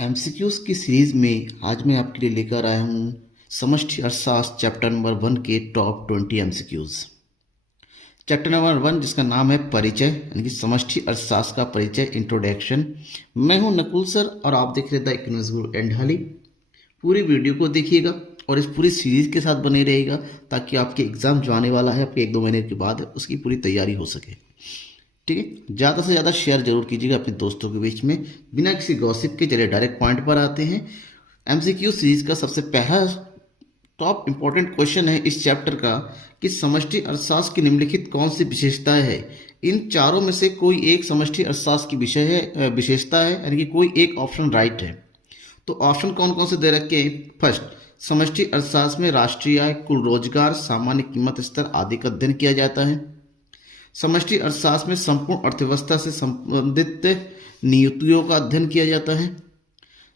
MCQs की series में आज मैं आपके लिए लेकर आया हूँ समष्टि अर्थशास्त्र चैप्टर नंबर 1 के टॉप 20 एमसीक्यूज। चैप्टर नंबर 1 जिसका नाम है परिचय यानी कि समष्टि अर्थशास्त्र का परिचय, इंट्रोडक्शन। मैं हूँ नकुल सर और आप देख रहे थे इकोनॉमिक्स गुरु एंड। पूरी वीडियो को देखिएगा और इस पूरी सीरीज के साथ बने रहेगा ताकि आपके एग्जाम जो आने वाला है आपके 1-2 महीने के बाद उसकी पूरी तैयारी हो सके। ठीक है, ज़्यादा से ज़्यादा शेयर जरूर कीजिएगा अपने दोस्तों के बीच में बिना किसी गॉसिप के। चलिए डायरेक्ट पॉइंट पर आते हैं। एमसीक्यू सीरीज का सबसे पहला टॉप इंपॉर्टेंट क्वेश्चन है इस चैप्टर का कि समष्टि अर्थशास्त्र की निम्नलिखित कौन सी विशेषताएं है। इन चारों में से कोई एक समष्टि अर्थशास्त्र की विशेषता है, यानी कि कोई एक ऑप्शन राइट है। तो ऑप्शन कौन कौन से दे रखे हैं। फर्स्ट, समष्टि अर्थशास्त्र में राष्ट्रीय आय, कुल रोजगार, सामान्य कीमत स्तर आदि का अध्ययन किया जाता है। समष्टि अर्थशास्त्र में संपूर्ण अर्थव्यवस्था से संबंधित नीतियों का अध्ययन किया जाता है।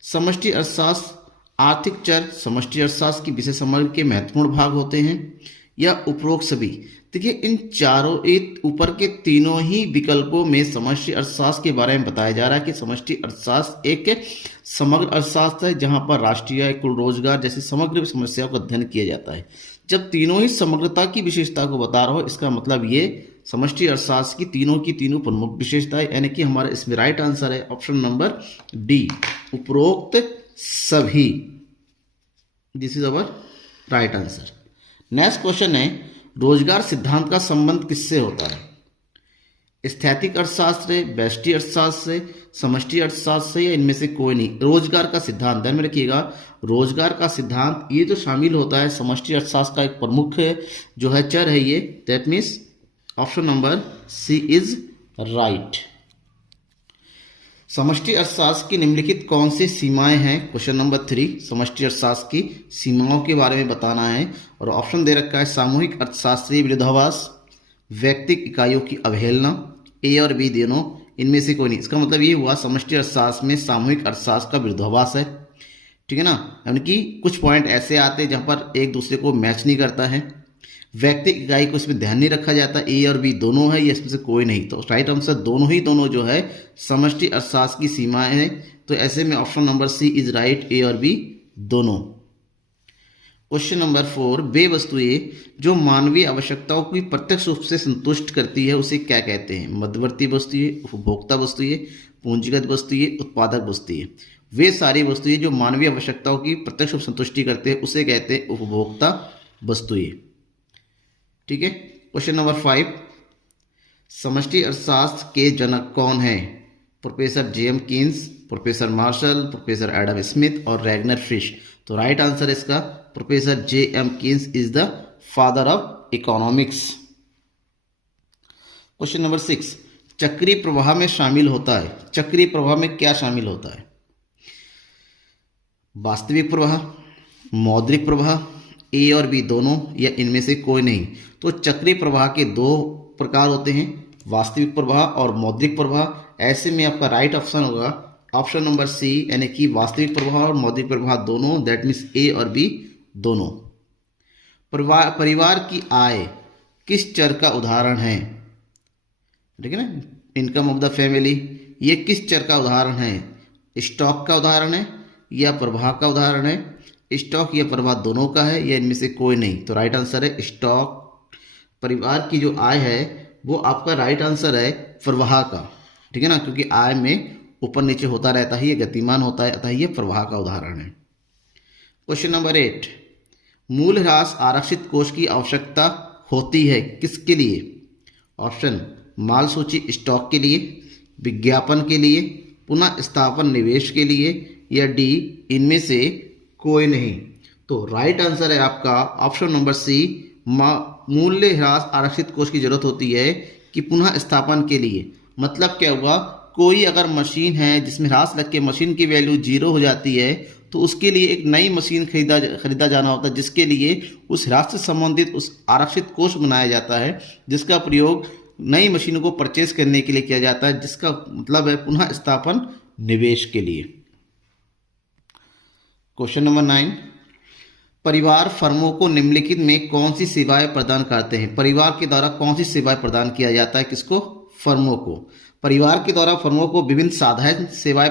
समष्टि अर्थशास्त्र आर्थिक चर समष्टि अर्थशास्त्र की विषय समग्र के महत्वपूर्ण भाग होते हैं या उपरोक्त सभी। देखिए, इन चारों ऊपर के तीनों ही विकल्पों में समष्टि अर्थशास्त्र के बारे में बताया जा रहा है कि समष्टि अर्थशास्त्र एक समग्र अर्थशास्त्र है जहां पर राष्ट्रीय आय, कुल रोजगार जैसी समग्र समस्याओं का अध्ययन किया जाता है। जब तीनों ही समग्रता की विशेषता को बता रहा हो, इसका मतलब ये समष्टि अर्थशास्त्र की तीनों प्रमुख विशेषताएं, यानी कि हमारा इसमें राइट आंसर है ऑप्शन नंबर डी, उपरोक्त सभी। This is our right answer. Next question है, रोजगार सिद्धांत का संबंध किससे होता है। स्थैतिक अर्थशास्त्र से, व्यष्टि अर्थशास्त्र से, समष्टि अर्थशास्त्र से, या इनमें से कोई नहीं। रोजगार का सिद्धांत ध्यान में रखिएगा, रोजगार का सिद्धांत ये जो शामिल होता है समष्टि अर्थशास्त्र का एक प्रमुख जो है चर है ये, that means option number C is right. समष्टि अर्थशास्त्र की निम्नलिखित कौन सी सीमाएं हैं। क्वेश्चन नंबर 3, समष्टि अर्थशास्त्र की सीमाओं के बारे में बताना है और ऑप्शन दे रखा है सामूहिक अर्थशास्त्रीय विरोधाभास, व्यक्तिगत इकाइयों की अवहेलना, ए और बी दोनों, इनमें से कोई नहीं। इसका मतलब ये हुआ समष्टि अर्थशास्त्र में सामूहिक अर्थशास्त्र का विरोधाभास है। ठीक है ना, यानी कि कुछ पॉइंट ऐसे आते हैं जहां पर एक दूसरे को मैच नहीं करता है। व्यक्तिगत इकाई को इसमें ध्यान नहीं रखा जाता, ए और बी दोनों है, ये इसमें से कोई नहीं। तो राइट आंसर दोनों जो है समष्टि अर्थशास्त्र की सीमाएं हैं। तो ऐसे में option number C is right, A और बी दोनों। क्वेश्चन नंबर 4, वे वस्तुएं जो मानवीय आवश्यकताओं की प्रत्यक्ष रूप से संतुष्ट करती है उसे क्या कहते हैं। मध्यवर्ती वस्तुएं, उपभोक्ता वस्तुएं, पूंजीगत वस्तुएं, उत्पादक वस्तुएं। वे सारी वस्तुएं जो मानवीय आवश्यकताओं की प्रत्यक्ष रूप से संतुष्टि करते हैं उसे कहते हैं उपभोक्ता वस्तुएं। ठीक है। क्वेश्चन नंबर 5, समष्टि अर्थशास्त्र के जनक कौन है। Professor JM Keynes, professor Marshall, professor Adam Smith और रैगनर फिश। तो राइट आंसर इसका professor JM Keynes is the father of economics. Question number 6, चक्रीय प्रवाह में शामिल होता है। चक्रीय प्रवाह में क्या शामिल होता है। वास्तविक प्रवाह, मौद्रिक प्रवाह, ए और बी दोनों, या इनमें से कोई नहीं। तो चक्रीय प्रवाह के 2 प्रकार होते हैं, वास्तविक प्रवाह और मौद्रिक प्रवाह। ऐसे में आपका राइट ऑप्शन होगा ऑप्शन नंबर सी, यानी कि वास्तविक प्रवाह और मौद्रिक प्रवाह दोनों, दैट मीन्स ए और बी दोनों। परिवार की आय किस चर का उदाहरण है। ठीक है ना, इनकम ऑफ द फैमिली, ये किस चर का उदाहरण है। स्टॉक का उदाहरण है या प्रवाह का उदाहरण है। स्टॉक या प्रवाह दोनों का है या इनमें से कोई नहीं। तो राइट आंसर है स्टॉक। परिवार की जो आय है वो आपका राइट आंसर है प्रवाह का। ठीक है ना, क्योंकि आय में ऊपर नीचे होता रहता है, ये गतिमान होता है, अतः ये प्रवाह का उदाहरण है। क्वेश्चन नंबर 8, मूल्यह्रास आरक्षित कोष की आवश्यकता होती है किसके लिए। ऑप्शन, माल सूची स्टॉक के लिए, विज्ञापन के लिए, पुनः स्थापन निवेश के लिए, या डी इनमें से कोई नहीं। तो राइट आंसर है आपका ऑप्शन नंबर सी, मूल्यह्रास आरक्षित कोष की जरूरत होती है कि पुनः स्थापन के लिए। मतलब क्या हुआ, कोई अगर मशीन है जिसमें ह्रास लग के मशीन की वैल्यू 0 हो जाती है तो उसके लिए एक नई मशीन खरीदा जाना होता है, जिसके लिए उस ह्रास से संबंधित उस आरक्षित कोष बनाया जाता है जिसका प्रयोग नई मशीनों को परचेज करने के लिए किया जाता है, जिसका मतलब है पुनः स्थापन निवेश के लिए। क्वेश्चन नंबर 9, परिवार फर्मों को निम्नलिखित में कौन सी सेवाएं प्रदान करते हैं। परिवार के द्वारा कौन सी सेवाएं प्रदान किया जाता है किसको, फर्मों को। परिवार के द्वारा फर्मों को विभिन्न साधारण सेवाएं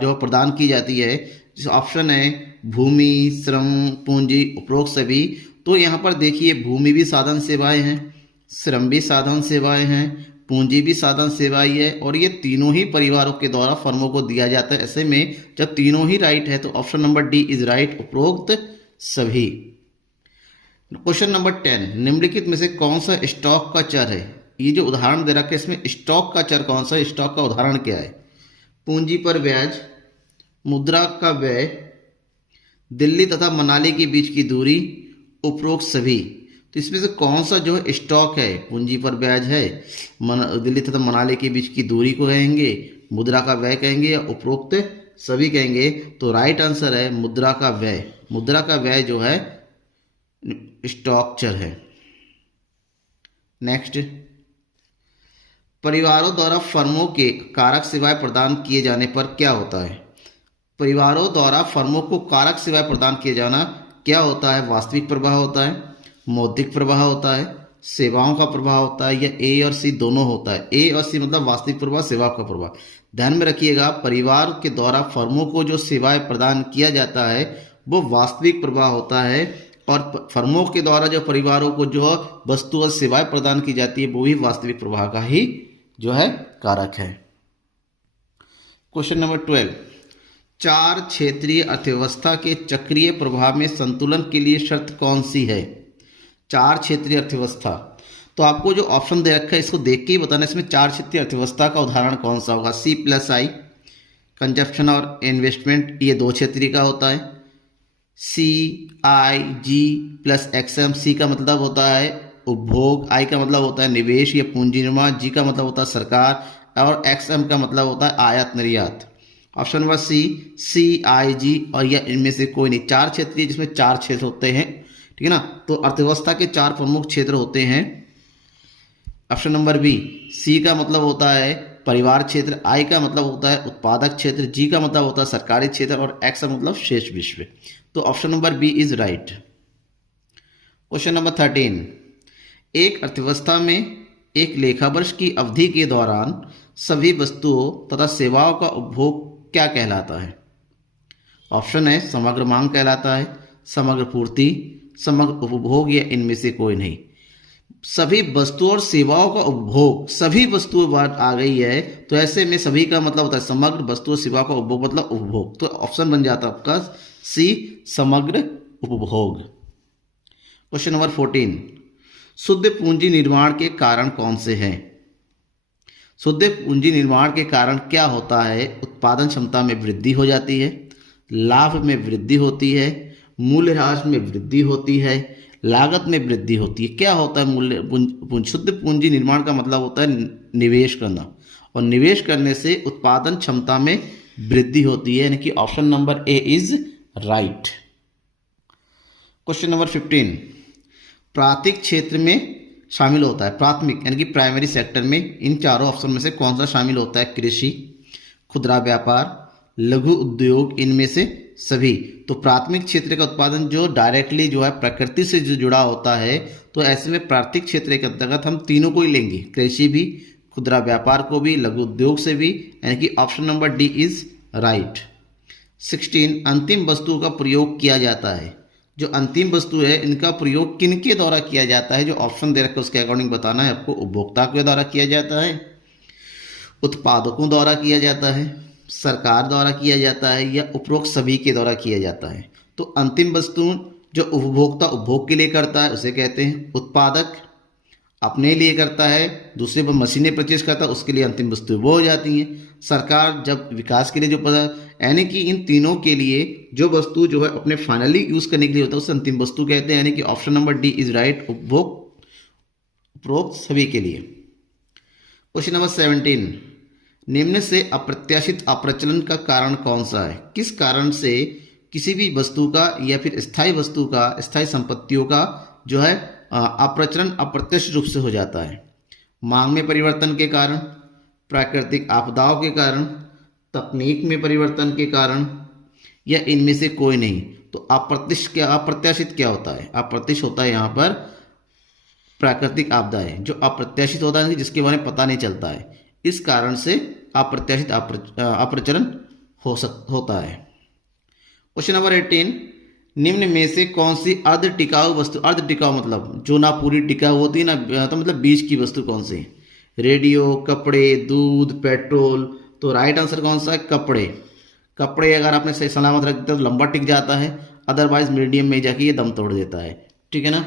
जो प्रदान की जाती है। जिस ऑप्शन है भूमि, श्रम, पूंजी, उपरोक्त सभी। तो यहाँ पर देखिए भूमि भी साधन सेवाएं हैं, श्रम भी साधन सेवाएं हैं, पूंजी भी साधन सेवाएं है, और ये तीनों ही परिवारों के द्वारा फर्मों को दिया जाता है। ऐसे में जब तीनों ही राइट है तो option number D is right, उपरोक्त सभी। क्वेश्चन नंबर 10, निम्नलिखित में से कौन सा स्टॉक का चर है? ये जो उदाहरण दे रखा है इसमें स्टॉक का चर कौन सा है? स्टॉक का उदाहरण क्या है? पूंजी पर ब्याज, मुद्रा का व्यय, दिल्ली तथा मनाली के बीच की दूरी, उपरोक्त सभी। तो इसमें से कौन सा जो है स्टॉक है? पूंजी पर ब्याज है, दिल्ली तथा मनाली के बीच की दूरी को कहेंगे, मुद्रा का व्यय कहेंगे, या उपरोक्त सभी कहेंगे? तो राइट आंसर है मुद्रा का व्यय। मुद्रा का व्यय जो है स्टॉक चर है। नेक्स्ट, परिवारों द्वारा फर्मों के कारक सेवाएं प्रदान किए जाने पर क्या होता है? परिवारों द्वारा फर्मों को कारक सेवाएं प्रदान किए जाना क्या होता है? वास्तविक प्रवाह होता है, मौद्रिक प्रवाह होता है, सेवाओं का प्रवाह होता है, या ए और सी दोनों होता है? ए और सी मतलब वास्तविक प्रवाह, सेवाओं का प्रवाह। ध्यान में रखिएगा, परिवार के द्वारा फर्मों को जो सेवाएं प्रदान किया जाता है वो वास्तविक प्रवाह होता है, और फर्मों के द्वारा जो परिवारों को जो वस्तु और सेवाएं प्रदान की जाती है वो भी वास्तविक प्रवाह का ही जो है कारक है। क्वेश्चन नंबर 12, चार क्षेत्रीय अर्थव्यवस्था के चक्रीय प्रवाह में संतुलन के लिए शर्त कौन सी है? चार क्षेत्रीय अर्थव्यवस्था, तो आपको जो ऑप्शन दे रखा है इसको देख के ही बताना इसमें चार क्षेत्रीय अर्थव्यवस्था का उदाहरण कौन सा होगा। C+I, कंजप्शन और इन्वेस्टमेंट, ये दो क्षेत्रीय का होता है। CIG+XM, सी का मतलब होता है उपभोग, आई का मतलब होता है निवेश या पूंजी निर्माण, जी का मतलब होता है सरकार, और XM का मतलब होता है आयात निर्यात। ऑप्शन नंबर सी, CIG, और यह इनमें से कोई नहीं। चार क्षेत्रीय जिसमें चार क्षेत्र होते हैं, ठीक है ना। तो अर्थव्यवस्था के चार प्रमुख क्षेत्र होते हैं। ऑप्शन नंबर बी, सी का मतलब होता है परिवार क्षेत्र, आई का मतलब होता है उत्पादक क्षेत्र, जी का मतलब होता है सरकारी क्षेत्र, और एक्स का मतलब शेष विश्व। तो option number B is right. Question number 13, एक अर्थव्यवस्था में एक लेखा वर्ष की अवधि के दौरान सभी वस्तुओं तथा सेवाओं का उपभोग क्या कहलाता है? ऑप्शन है समग्र मांग कहलाता है, समग्र पूर्ति, समग्र उपभोग, या इनमें से कोई नहीं। सभी वस्तुओं और सेवाओं का उपभोग, सभी वस्तुएं बात आ गई है तो ऐसे में सभी का मतलब होता है समग्र वस्तुओं सेवा का उपभोग मतलब उपभोग। तो ऑप्शन बन जाता है आपका सी, समग्र उपभोग। क्वेश्चन नंबर 14, शुद्ध पूंजी निर्माण के कारण कौन से हैं? शुद्ध पूंजी निर्माण के कारण क्या होता है? उत्पादन क्षमता में वृद्धि हो जाती है, लाभ में वृद्धि होती है, मूल्यह्रास में वृद्धि होती है, लागत में वृद्धि होती है। क्या होता है शुद्ध पूंजी निर्माण का मतलब होता है निवेश करना, और निवेश करने से उत्पादन क्षमता में वृद्धि होती है, यानी कि option number A is right. Question number 15, प्राथमिक क्षेत्र में शामिल होता है, प्राथमिक यानी कि प्राइमरी सेक्टर में इन चारों ऑप्शन में से कौन सा शामिल होता है? कृषि, खुदरा व्यापार, लघु उद्योग, इनमें से सभी। तो प्राथमिक क्षेत्र का उत्पादन जो डायरेक्टली जो है प्रकृति से जो जुड़ा होता है, तो ऐसे में प्राथमिक क्षेत्र के अंतर्गत हम तीनों को ही लेंगे, कृषि भी, खुदरा व्यापार को भी, लघु उद्योग से भी, यानी कि option number D is right. 16, अंतिम वस्तुओं का प्रयोग किया जाता है। जो अंतिम वस्तु है इनका प्रयोग किनके द्वारा किया जाता है? जो ऑप्शन दे रखा है उसके अकॉर्डिंग बताना है आपको। उपभोक्ता के द्वारा किया जाता है, उत्पादकों द्वारा किया जाता है, सरकार द्वारा किया जाता है, या उपरोक्त सभी के द्वारा किया जाता है। तो अंतिम वस्तु जो उपभोक्ता उपभोग के लिए करता है उसे कहते हैं, उत्पादक अपने लिए करता है, दूसरे पर मशीनें परचेज करता है, उसके लिए अंतिम वस्तु वो हो जाती हैं। सरकार जब विकास के लिए जो यानी कि इन तीनों के लिए जो वस्तु जो है अपने फाइनली यूज करने के लिए होता है उसे अंतिम वस्तु कहते हैं, यानी कि option number D is right, उपभोग उपरोक्त सभी के लिए। क्वेश्चन नंबर 17, निम्न से अप्रत्याशित अप्रचलन का कारण कौन सा है? किस कारण से किसी भी वस्तु का या फिर स्थायी वस्तु का, स्थायी संपत्तियों का जो है अप्रचलन अप्रत्याशित रूप से हो जाता है? मांग में परिवर्तन के कारण, प्राकृतिक आपदाओं के कारण, तकनीक में परिवर्तन के कारण, या इनमें से कोई नहीं। तो अप्रत्याशित क्या होता है? अप्रत्याशित होता है यहाँ पर प्राकृतिक आपदा है, जो अप्रत्याशित होता है जिसके बारे में पता नहीं चलता है। इस कारण से अप्रत्याशित अप्रचलन होता है। क्वेश्चन नंबर 18, निम्न में से कौन सी अर्ध टिकाऊ वस्तु, अर्ध टिकाऊ मतलब जो ना पूरी टिकाऊ होती ना, तो मतलब बीच की वस्तु कौन सी? रेडियो, कपड़े, दूध, पेट्रोल। तो राइट आंसर कौन सा है? कपड़े। कपड़े अगर आपने सही सलामत रख दिया तो लंबा टिक जाता है, अदरवाइज मीडियम में जाके ये दम तोड़ देता है। ठीक है ना।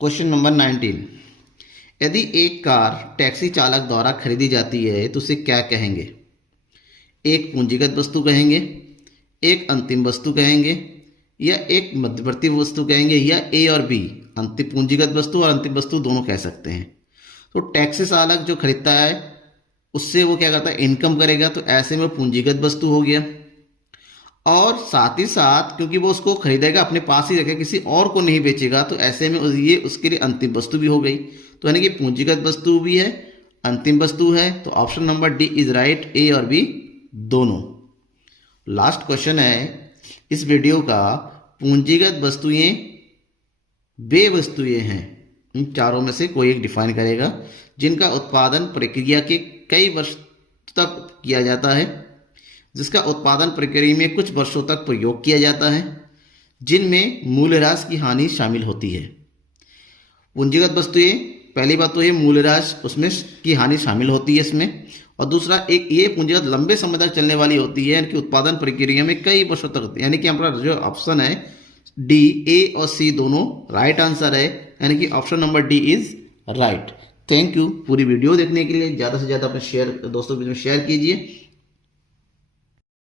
क्वेश्चन नंबर 19, यदि एक कार टैक्सी चालक द्वारा खरीदी जाती है तो उसे क्या कहेंगे? एक पूंजीगत वस्तु कहेंगे, एक अंतिम वस्तु कहेंगे, या एक मध्यवर्ती वस्तु कहेंगे, या ए और बी, अंतिम पूंजीगत वस्तु और अंतिम वस्तु दोनों कह सकते हैं। तो टैक्सी चालक जो खरीदता है उससे वो क्या करता है? इनकम करेगा, तो ऐसे में पूंजीगत वस्तु हो गया। और साथ ही साथ क्योंकि वो उसको खरीदेगा अपने पास ही रखेगा, किसी और को नहीं बेचेगा, तो ऐसे में ये उसके लिए अंतिम वस्तु भी हो गई। तो यानी कि पूंजीगत वस्तु भी है, अंतिम वस्तु है। तो option number D is right, A और बी दोनों। लास्ट क्वेश्चन है इस वीडियो का, पूंजीगत वस्तुएं वे वस्तुएं हैं, इन चारों में से कोई एक डिफाइन करेगा जिनका उत्पादन प्रक्रिया के कई वर्ष तक किया जाता है, जिसका उत्पादन प्रक्रिया में कुछ वर्षों तक प्रयोग किया जाता है, जिनमें मूल्यह्रास की हानि शामिल होती है। पूंजीगत वस्तुएं, पहली बात तो ये मूल्यह्रास उसमें की हानि शामिल होती है इसमें, और दूसरा एक ये पूंजीगत लंबे समय तक चलने वाली होती है, यानी कि उत्पादन प्रक्रिया में कई वर्षों तक, यानी कि हमारा जो ऑप्शन है डी, ए और सी दोनों राइट आंसर है, यानी कि option number D is right. Thank you. पूरी वीडियो देखने के लिए ज़्यादा से ज़्यादा अपने दोस्तों के बीच में शेयर कीजिए।